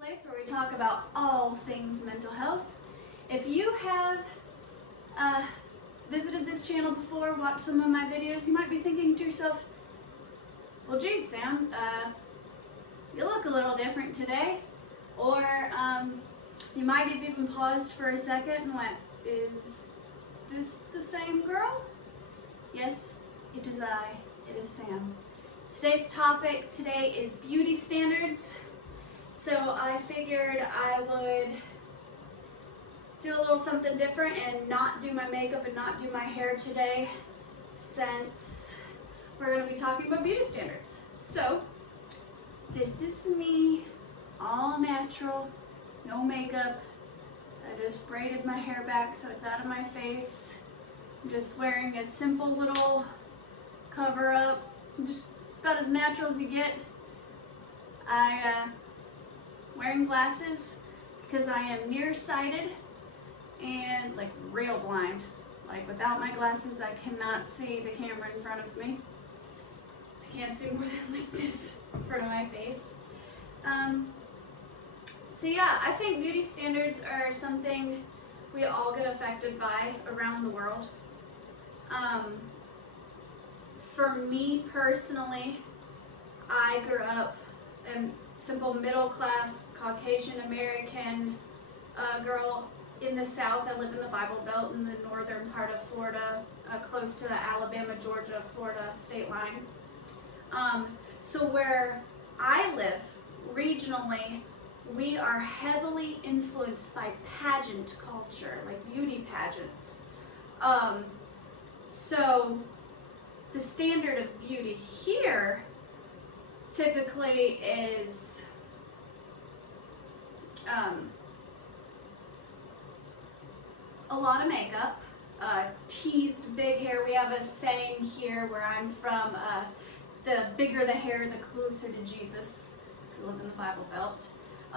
Place where we talk about all things mental health. If you have visited this channel before, watched some of my videos, you might be thinking to yourself, well geez Sam, you look a little different today. Or you might have even paused for a second and went, is this the same girl? Yes, it is I. It is Sam. Today's topic today is beauty standards. So I figured I would do a little something different and not do my makeup and not do my hair today, since we're going to be talking about beauty standards. So this is me, all natural, no makeup. I just braided my hair back so it's out of my face. I'm just wearing a simple little cover up, just about as natural as you get. Wearing glasses because I am nearsighted and like real blind. Like without my glasses I cannot see the camera in front of me. I can't see more than like this in front of my face. So yeah, I think beauty standards are something we all get affected by around the world. For me personally, I grew up in simple middle class Caucasian American girl in the South. I live in the Bible Belt in the northern part of Florida, close to the Alabama, Georgia, Florida state line. So where I live regionally, we are heavily influenced by pageant culture, like beauty pageants. So the standard of beauty here typically is a lot of makeup, teased big hair. We have a saying here where I'm from, the bigger the hair, the closer to Jesus, because we live in the Bible Belt.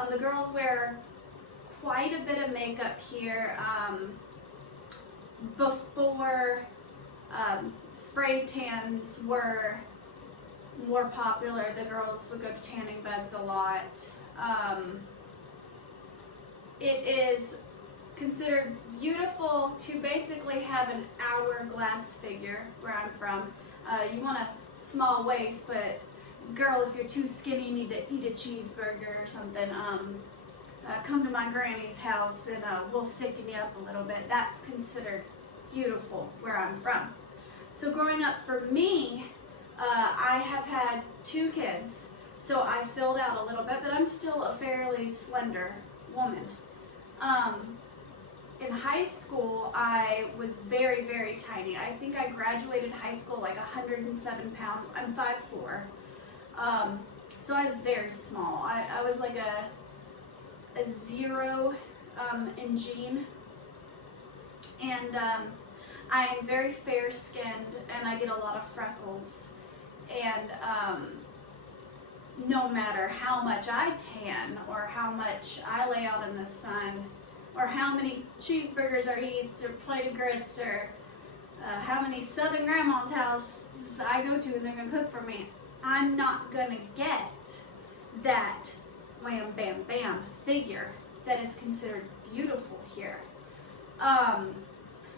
The girls wear quite a bit of makeup here. Before spray tans were more popular, the girls would go to tanning beds a lot. It is considered beautiful to basically have an hourglass figure where I'm from. You want a small waist, but girl, if you're too skinny, you need to eat a cheeseburger or something, come to my granny's house and we'll thicken you up a little bit. That's considered beautiful where I'm from. So growing up for me, I have had 2 kids, so I filled out a little bit, but I'm still a fairly slender woman. In high school, I was very, very tiny. I think I graduated high school like 107 pounds. I'm 5'4". So I was very small. I was like a 0 in gene. And I'm very fair skinned and I get a lot of freckles. And no matter how much I tan or how much I lay out in the sun or how many cheeseburgers I eat or plate of grits or how many Southern grandma's houses I go to and they're gonna cook for me, I'm not gonna get that wham bam bam figure that is considered beautiful here.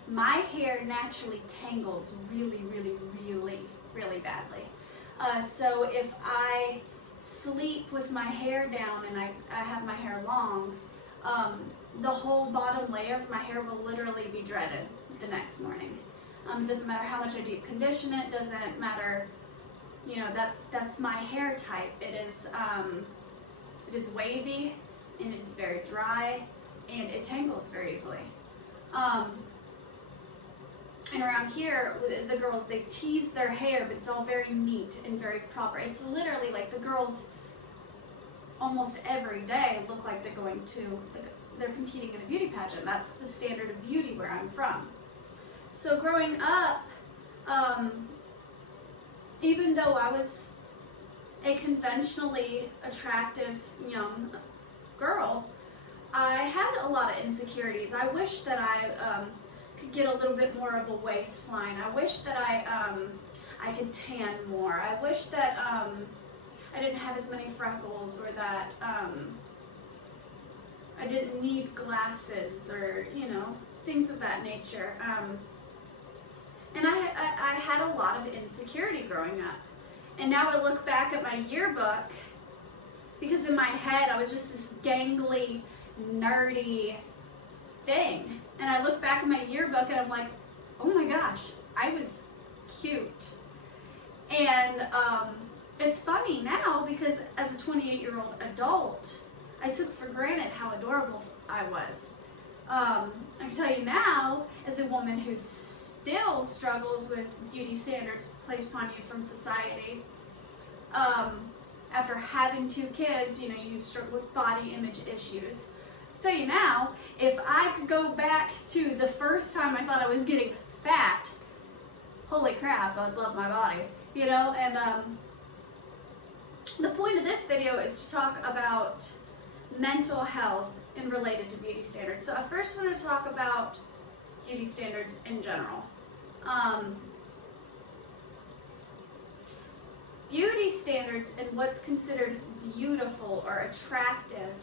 My hair naturally tangles really, really, really, really badly. So if I sleep with my hair down and I have my hair long, the whole bottom layer of my hair will literally be dreaded the next morning. It doesn't matter how much I deep condition it, doesn't matter, you know, that's my hair type. It is wavy and it is very dry and it tangles very easily. And around here, the girls, they tease their hair, but it's all very neat and very proper. It's literally like the girls almost every day look like they're going to, like they're competing in a beauty pageant. That's the standard of beauty where I'm from. So growing up, even though I was a conventionally attractive young girl, I had a lot of insecurities. I wish that I could get a little bit more of a waistline. I wish that I could tan more. I wish that I didn't have as many freckles, or that I didn't need glasses or, you know, things of that nature. And I had a lot of insecurity growing up. And now I look back at my yearbook, because in my head I was just this gangly, nerdy thing. And I look back at my yearbook and I'm like, oh my gosh, I was cute. And it's funny now because as a 28-year-old adult, I took for granted how adorable I was. I can tell you now, as a woman who still struggles with beauty standards placed upon you from society, after having 2 kids, you know, you struggle with body image issues. I'll tell you now, if I could go back to the first time I thought I was getting fat, holy crap, I'd love my body, you know. And the point of this video is to talk about mental health and related to beauty standards. So I first want to talk about beauty standards in general. Beauty standards and what's considered beautiful or attractive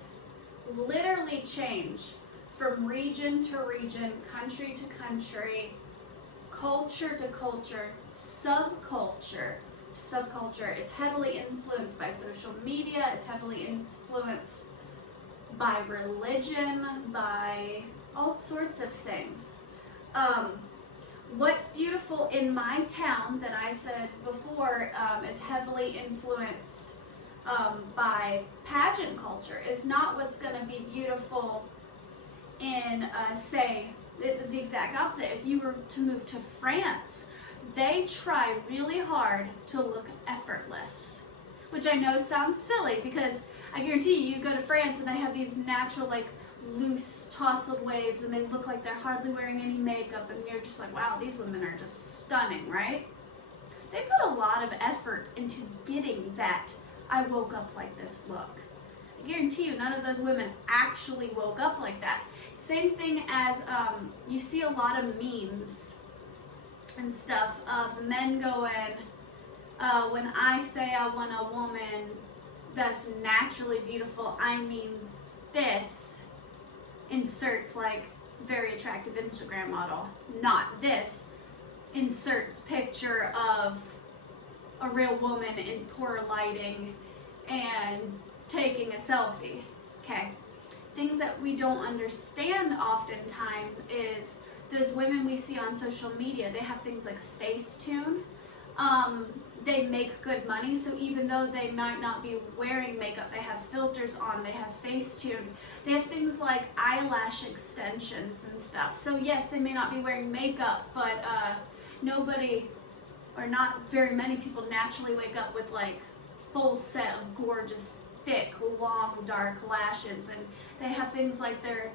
literally change from region to region, country to country, culture to culture, subculture to subculture. It's heavily influenced by social media, it's heavily influenced by religion, by all sorts of things. What's beautiful in my town that I said before is heavily influenced by pageant culture is not what's going to be beautiful in, say, the exact opposite. If you were to move to France, they try really hard to look effortless, which I know sounds silly because I guarantee you go to France and they have these natural, like, loose tousled waves and they look like they're hardly wearing any makeup, and you're just like, wow, these women are just stunning, right? They put a lot of effort into getting that I woke up like this look. I guarantee you none of those women actually woke up like that. Same thing as you see a lot of memes and stuff of men going, when I say I want a woman that's naturally beautiful, I mean this, inserts like very attractive Instagram model, not this, inserts picture of a real woman in poor lighting and taking a selfie. Okay, things that we don't understand oftentimes is those women we see on social media, they have things like Facetune. They make good money, so even though they might not be wearing makeup, they have filters on, they have Facetune, they have things like eyelash extensions and stuff. So yes, they may not be wearing makeup, but nobody, or not very many people, naturally wake up with like full set of gorgeous, thick, long, dark lashes, and they have things like their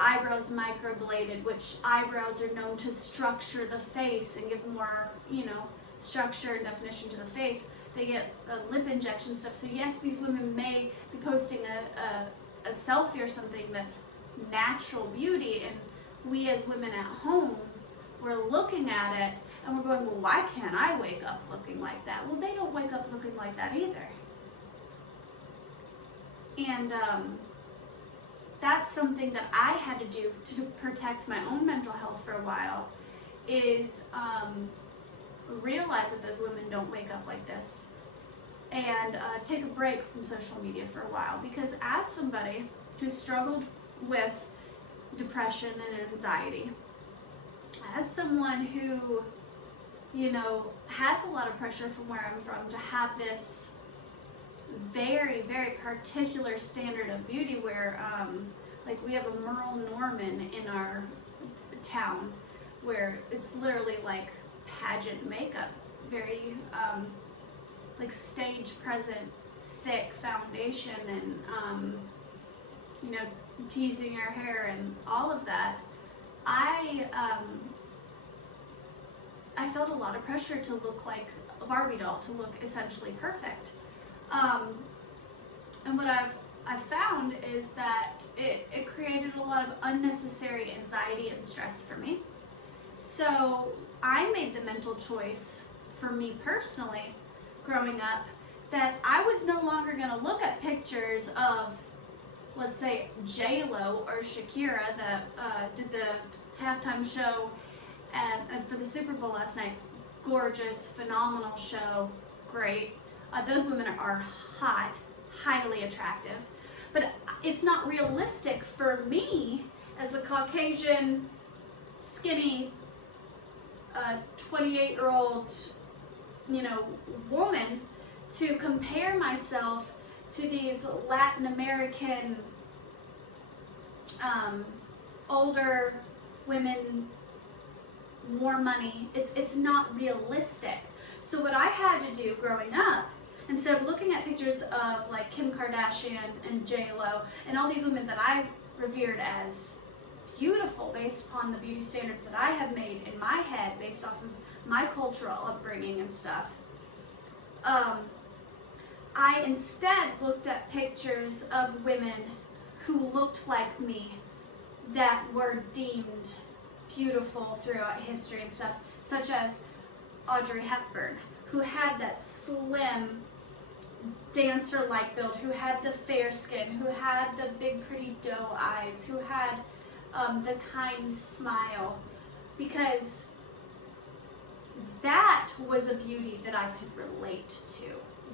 eyebrows microbladed, which eyebrows are known to structure the face and give more, you know, structure and definition to the face. They get lip injection stuff. So yes, these women may be posting a selfie or something that's natural beauty, and we as women at home, we're looking at it and we're going, well, why can't I wake up looking like that? Well, they don't wake up looking like that either. And that's something that I had to do to protect my own mental health for a while, is realize that those women don't wake up like this, and take a break from social media for a while. Because as somebody who struggled with depression and anxiety, as someone who, you know, has a lot of pressure from where I'm from to have this very, very particular standard of beauty where, like, we have a Merle Norman in our town where it's literally like pageant makeup, very like stage present, thick foundation, and you know, teasing your hair and all of that. I felt a lot of pressure to look like a Barbie doll, to look essentially perfect. And what I've found is that it created a lot of unnecessary anxiety and stress for me. So I made the mental choice for me personally, growing up, that I was no longer going to look at pictures of let's say J-Lo or Shakira that did the halftime show for the Super Bowl last night. Gorgeous, phenomenal show, great. Those women are hot, highly attractive, but it's not realistic for me as a Caucasian, skinny, 28-year-old, woman to compare myself to these Latin American, older women, more money. It's not realistic. So what I had to do growing up, instead of looking at pictures of like Kim Kardashian and J-Lo and all these women that I revered as beautiful based upon the beauty standards that I have made in my head based off of my cultural upbringing and stuff, I instead looked at pictures of women who looked like me that were deemed beautiful throughout history and stuff, such as Audrey Hepburn, who had that slim, dancer-like build, who had the fair skin, who had the big pretty doe eyes, who had the kind smile, because that was a beauty that I could relate to.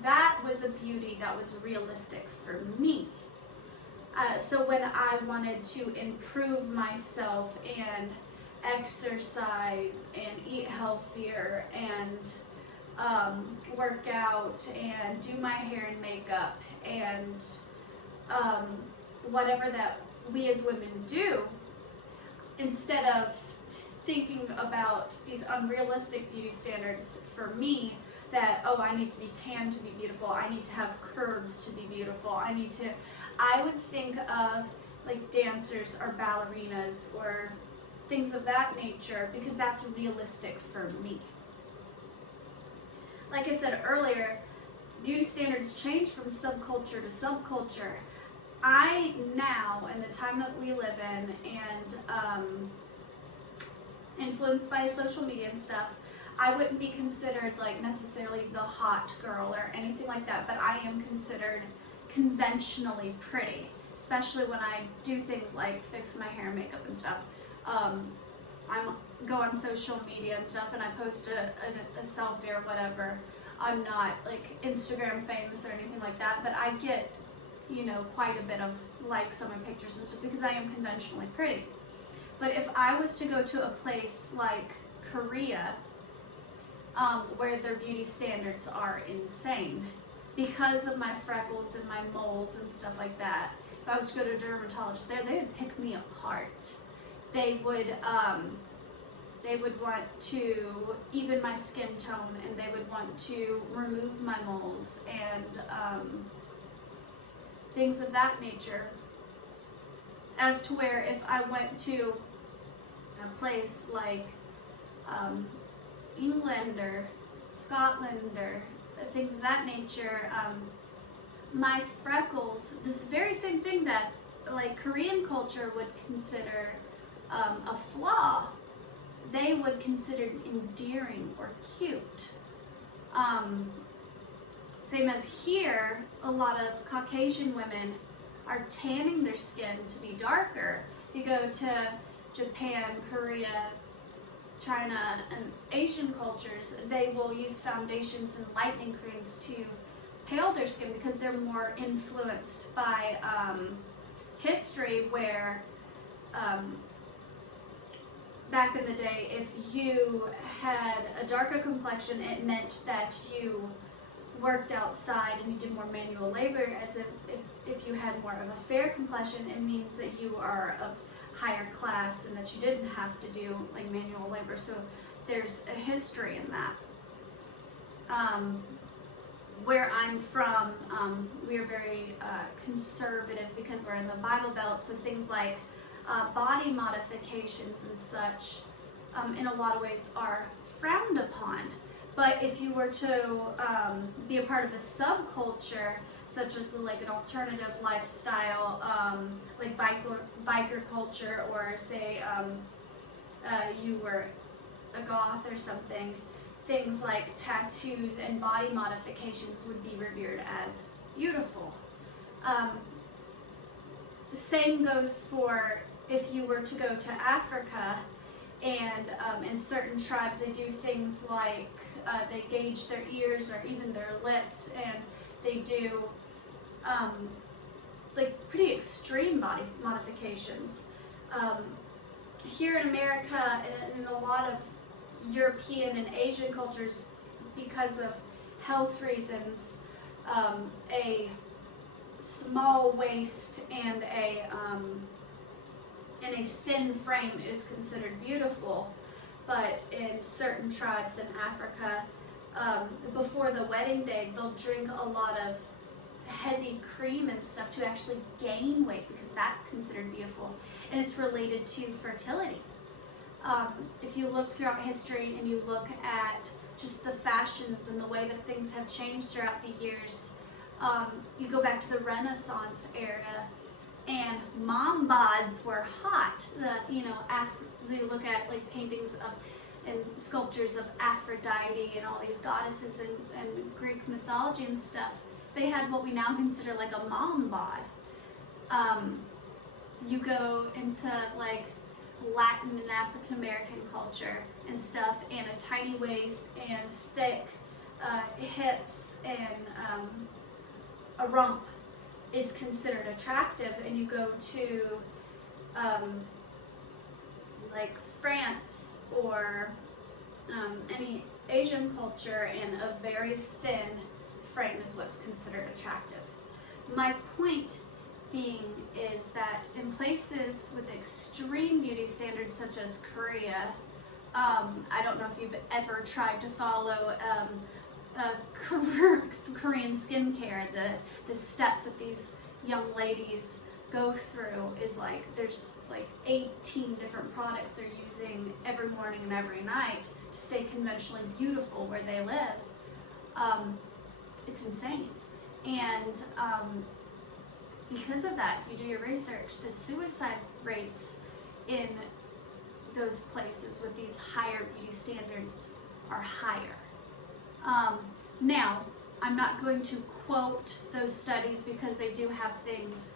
That was a beauty that was realistic for me. So when I wanted to improve myself and exercise and eat healthier and work out and do my hair and makeup and whatever that we as women do, instead of thinking about these unrealistic beauty standards for me, that, oh, I need to be tan to be beautiful, I need to have curves to be beautiful, I would think of like dancers or ballerinas or things of that nature, because that's realistic for me. Like I said earlier, beauty standards change from subculture to subculture. I now, in the time that we live in, and influenced by social media and stuff, I wouldn't be considered like necessarily the hot girl or anything like that, but I am considered conventionally pretty, especially when I do things like fix my hair and makeup and stuff. I go on social media and stuff and I post a selfie or whatever. I'm not like Instagram famous or anything like that, but I get, quite a bit of likes on my pictures and stuff because I am conventionally pretty. But if I was to go to a place like Korea, where their beauty standards are insane, because of my freckles and my moles and stuff like that, if I was to go to a dermatologist there, they would pick me apart. They would want to even my skin tone, and they would want to remove my moles and things of that nature. As to where if I went to a place like England or Scotland or things of that nature, my freckles, this very same thing that like Korean culture would consider a flaw, they would consider endearing or cute. Same as here, a lot of Caucasian women are tanning their skin to be darker. If you go to Japan, Korea, China, and Asian cultures, they will use foundations and lightening creams to pale their skin because they're more influenced by history, where back in the day, if you had a darker complexion, it meant that you worked outside and you did more manual labor, as if you had more of a fair complexion, it means that you are of higher class and that you didn't have to do like manual labor. So there's a history in that. Where I'm from, we are very conservative because we're in the Bible Belt, so things like body modifications and such, in a lot of ways are frowned upon. But if you were to be a part of a subculture, such as like an alternative lifestyle, like biker culture, or say you were a goth or something, things like tattoos and body modifications would be revered as beautiful. the same goes for if you were to go to Africa, and in certain tribes they do things like they gauge their ears or even their lips, and they do like pretty extreme body modifications. Here in America and in a lot of European and Asian cultures, because of health reasons, a small waist and a thin frame is considered beautiful. But in certain tribes in Africa, before the wedding day, they'll drink a lot of heavy cream and stuff to actually gain weight, because that's considered beautiful, and it's related to fertility. If you look throughout history and you look at just the fashions and the way that things have changed throughout the years, you go back to the Renaissance era, and mom bods were hot. You look at like paintings of and sculptures of Aphrodite and all these goddesses and Greek mythology and stuff. They had what we now consider like a mom bod. You go into like Latin and African American culture and stuff, and a tiny waist and thick hips and a rump is considered attractive. And you go to like France or any Asian culture, and a very thin frame is what's considered attractive. My point being is that in places with extreme beauty standards such as Korea, I don't know if you've ever tried to follow Korean skincare. The steps that these young ladies go through is like, there's like 18 different products they're using every morning and every night to stay conventionally beautiful where they live. It's insane. And because of that, if you do your research, the suicide rates in those places with these higher beauty standards are higher. Now, I'm not going to quote those studies, because they do have things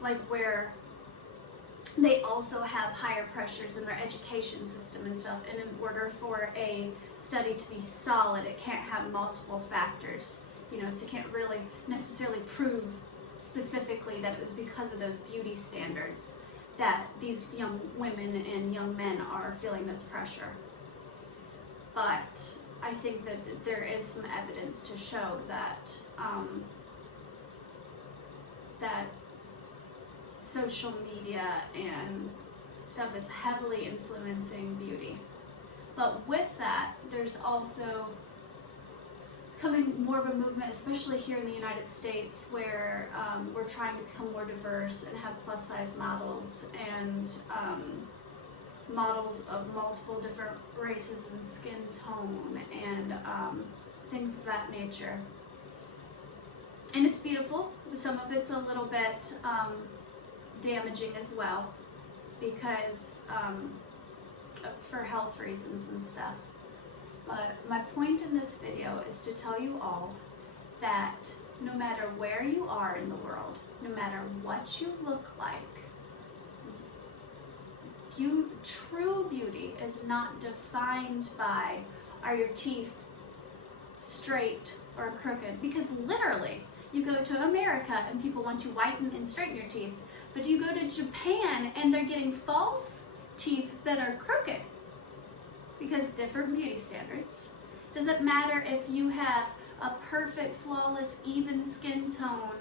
like where they also have higher pressures in their education system and stuff, and in order for a study to be solid, it can't have multiple factors, so you can't really necessarily prove specifically that it was because of those beauty standards that these young women and young men are feeling this pressure. But I think that there is some evidence to show that that social media and stuff is heavily influencing beauty. But with that, there's also becoming more of a movement, especially here in the United States, where we're trying to become more diverse and have plus size models and models of multiple different races and skin tone and things of that nature. And it's beautiful. Some of it's a little bit damaging as well, because for health reasons and stuff. But my point in this video is to tell you all that no matter where you are in the world, no matter what you look like, true beauty is not defined by, are your teeth straight or crooked? Because literally, you go to America and people want to whiten and straighten your teeth, but you go to Japan and they're getting false teeth that are crooked, because different beauty standards. Doesn't matter if you have a perfect, flawless, even skin tone,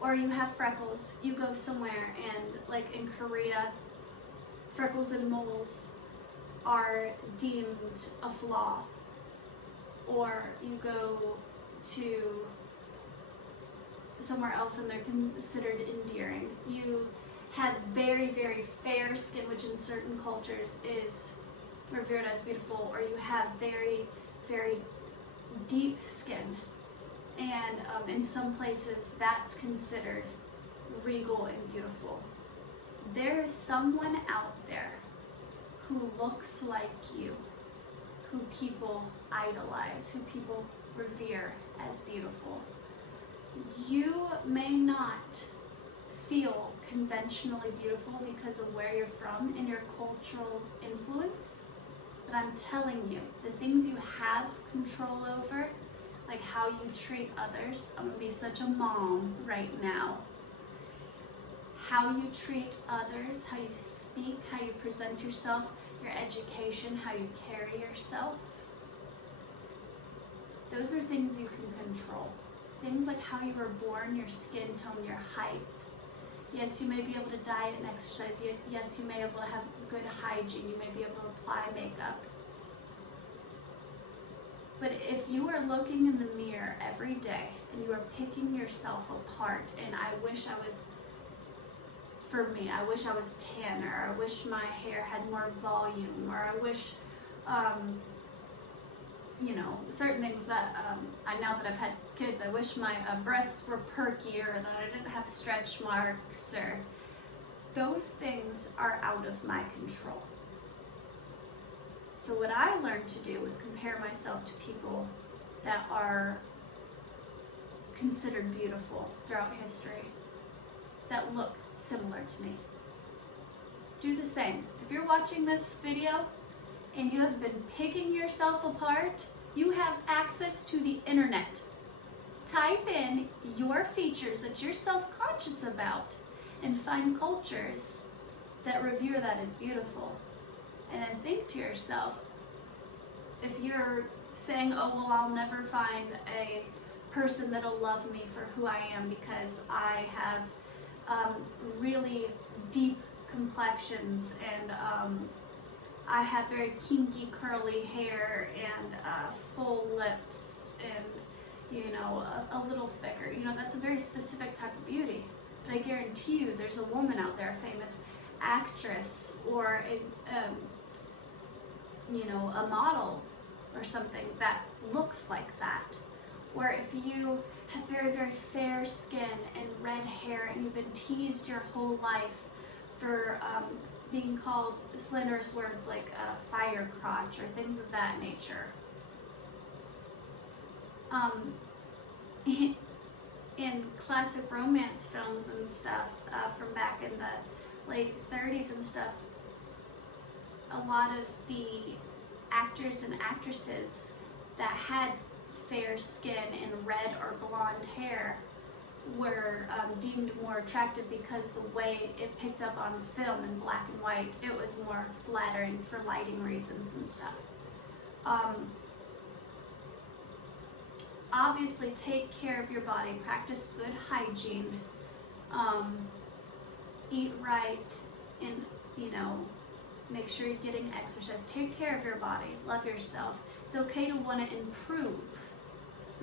or you have freckles. You go somewhere and, like in Korea, freckles and moles are deemed a flaw. Or you go to somewhere else and they're considered endearing. You have very, very fair skin, which in certain cultures is revered as beautiful, or you have very, very deep skin. And in some places that's considered regal and beautiful. There is someone out there who looks like you, who people idolize, who people revere as beautiful. You may not feel conventionally beautiful because of where you're from and your cultural influence, but I'm telling you, the things you have control over, like how you treat others, I'm gonna be such a mom right now. How you treat others, how you speak, how you present yourself, your education, how you carry yourself. Those are things you can control. Things like how you were born, your skin tone, your height. Yes, you may be able to diet and exercise. Yes, you may be able to have good hygiene. You may be able to apply makeup. But if you are looking in the mirror every day and you are picking yourself apart, and I wish I was tanner, I wish my hair had more volume, or I wish, certain things that, now that I've had kids, I wish my breasts were perkier, or that I didn't have stretch marks, or those things are out of my control. So what I learned to do was compare myself to people that are considered beautiful throughout history, that look similar to me. Do the same. If you're watching this video and you have been picking yourself apart, you have access to the internet. Type in your features that you're self-conscious about and find cultures that revere that as beautiful. And then think to yourself, if you're saying, oh, well, I'll never find a person that'll love me for who I am because I have really deep complexions and I have very kinky curly hair and full lips and a little thicker, that's a very specific type of beauty. But I guarantee you there's a woman out there, a famous actress or a model or something that looks like that. Or if you have very, very fair skin and red hair and you've been teased your whole life for being called slanderous words like fire crotch or things of that nature. In classic romance films and stuff from back in the late 30s and stuff, a lot of the actors and actresses that had fair skin and red or blonde hair were deemed more attractive because the way it picked up on film in black and white, it was more flattering for lighting reasons and stuff. Obviously, take care of your body, practice good hygiene, eat right, and make sure you're getting exercise. Take care of your body, love yourself. It's okay to want to improve.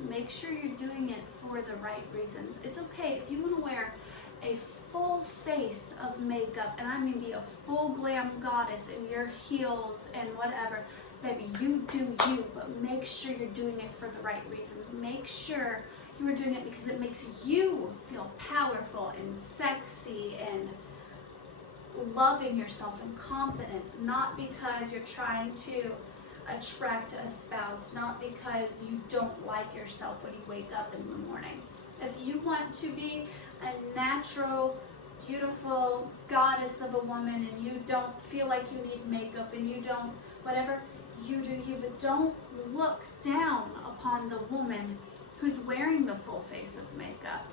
Make sure you're doing it for the right reasons. It's okay if you want to wear a full face of makeup, and I mean be a full glam goddess in your heels and whatever. Baby, you do you, but make sure you're doing it for the right reasons. Make sure you are doing it because it makes you feel powerful and sexy and loving yourself and confident, not because you're trying to attract a spouse, not because you don't like yourself when you wake up in the morning. If you want to be a natural, beautiful goddess of a woman and you don't feel like you need makeup and you don't, whatever, you do you, but don't look down upon the woman who's wearing the full face of makeup.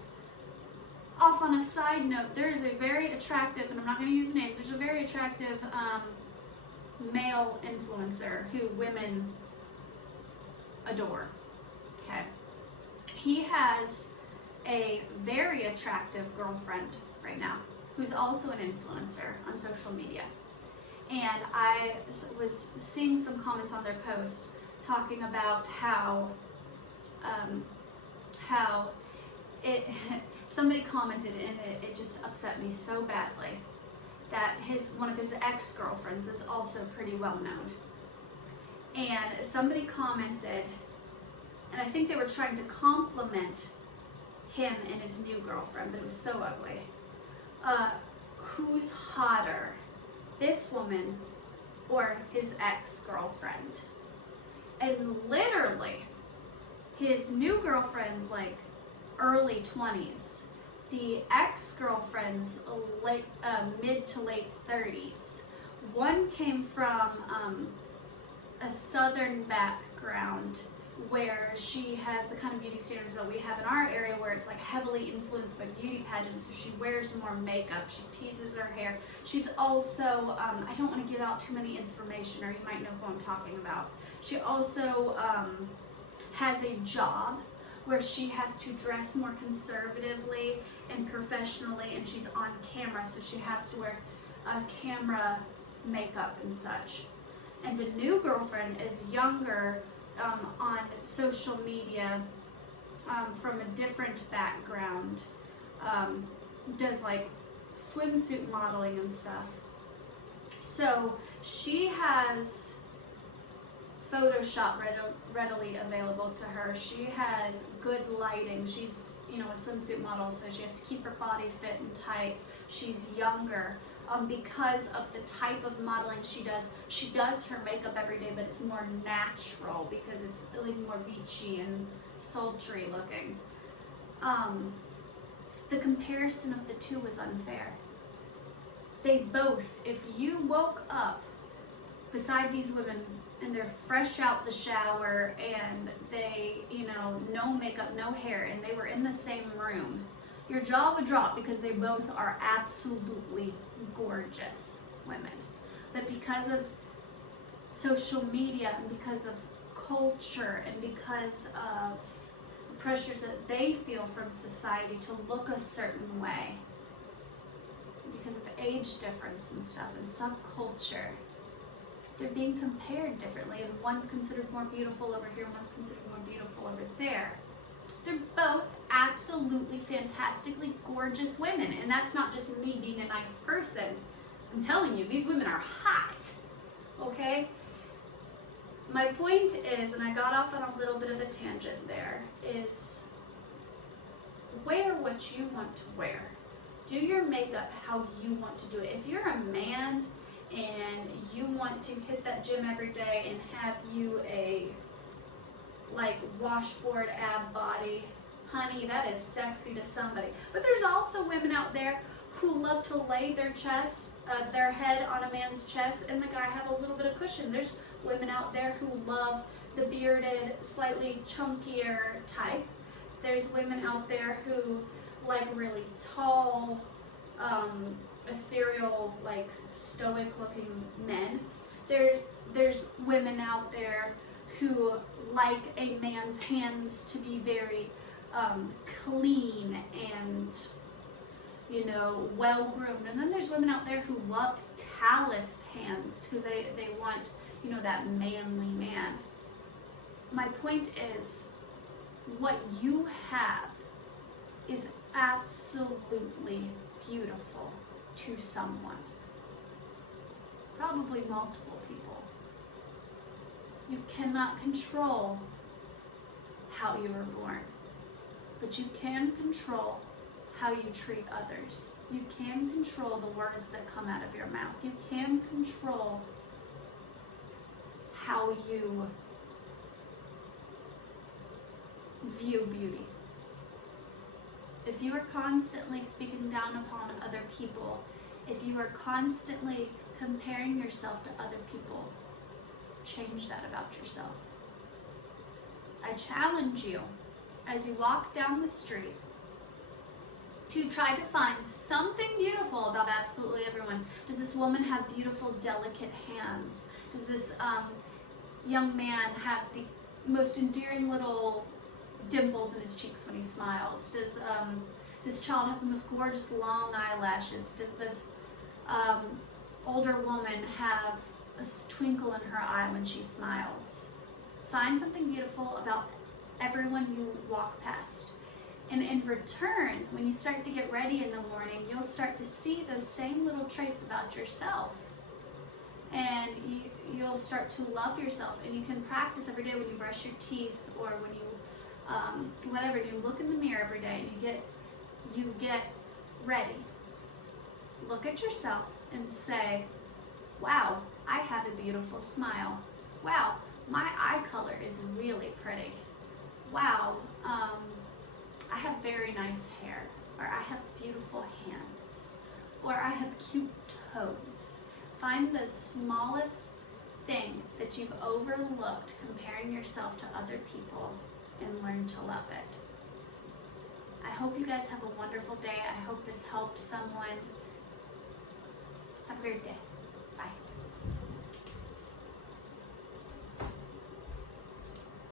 Off on a side note, there is a very attractive, and I'm not going to use names, there's a very attractive male influencer who women adore, okay? He has a very attractive girlfriend right now who's also an influencer on social media. And I was seeing some comments on their post talking about how somebody commented, and it just upset me so badly, that one of his ex-girlfriends is also pretty well known. And somebody commented, and I think they were trying to compliment him and his new girlfriend, but it was so ugly. Who's hotter, this woman or his ex-girlfriend? And literally, his new girlfriend's like early 20s. The ex-girlfriend's mid to late 30s. One came from a southern background where she has the kind of beauty standards that we have in our area, where it's like heavily influenced by beauty pageants. So she wears more makeup, she teases her hair. She's also, I don't want to give out too many information, or you might know who I'm talking about. She also has a job where she has to dress more conservatively and professionally, and she's on camera, so she has to wear camera makeup and such. And the new girlfriend is younger, on social media, from a different background, does like swimsuit modeling and stuff. So she has Photoshop readily available to her. She has good lighting. She's, you know, a swimsuit model, so she has to keep her body fit and tight. She's younger. Because of the type of modeling she does her makeup every day, but it's more natural because it's really more beachy and sultry looking. The comparison of the two was unfair. They both, if you woke up beside these women and they're fresh out the shower and they, you know, no makeup, no hair, and they were in the same room, your jaw would drop because they both are absolutely gorgeous women. But because of social media and because of culture and because of the pressures that they feel from society to look a certain way, because of age difference and stuff and subculture, they're being compared differently, and one's considered more beautiful over here, one's considered more beautiful over there. They're both absolutely fantastically gorgeous women, and that's not just me being a nice person. I'm telling you, these women are hot, okay? My point is, and I got off on a little bit of a tangent there, is wear what you want to wear. Do your makeup how you want to do it. If you're a man and you want to hit that gym every day and have you a like washboard ab body, honey, that is sexy to somebody. But there's also women out there who love to lay their chest, their head on a man's chest, and the guy have a little bit of cushion. There's women out there who love the bearded, slightly chunkier type. There's women out there who like really tall, ethereal, like stoic looking men. There's women out there who like a man's hands to be very clean and, you know, well groomed. And then there's women out there who love calloused hands because they want, you know, that manly man. My point is, what you have is absolutely beautiful to someone, probably multiple people. You cannot control how you were born, but you can control how you treat others. You can control the words that come out of your mouth. You can control how you view beauty. If you are constantly speaking down upon other people, if you are constantly comparing yourself to other people, change that about yourself. I challenge you, as you walk down the street, to try to find something beautiful about absolutely everyone. Does this woman have beautiful, delicate hands? Does this young man have the most endearing little dimples in his cheeks when he smiles? Does this child have the most gorgeous long eyelashes? Does this older woman have a twinkle in her eye when she smiles? Find something beautiful about everyone you walk past. And in return, when you start to get ready in the morning, you'll start to see those same little traits about yourself. And you'll start to love yourself. And you can practice every day when you brush your teeth, or when you, whatever, you look in the mirror every day and you get ready. Look at yourself and say, wow, I have a beautiful smile. Wow, my eye color is really pretty. Wow, I have very nice hair, or I have beautiful hands, or I have cute toes. Find the smallest thing that you've overlooked comparing yourself to other people and learn to love it. I hope you guys have a wonderful day. I hope this helped someone. Have a great day.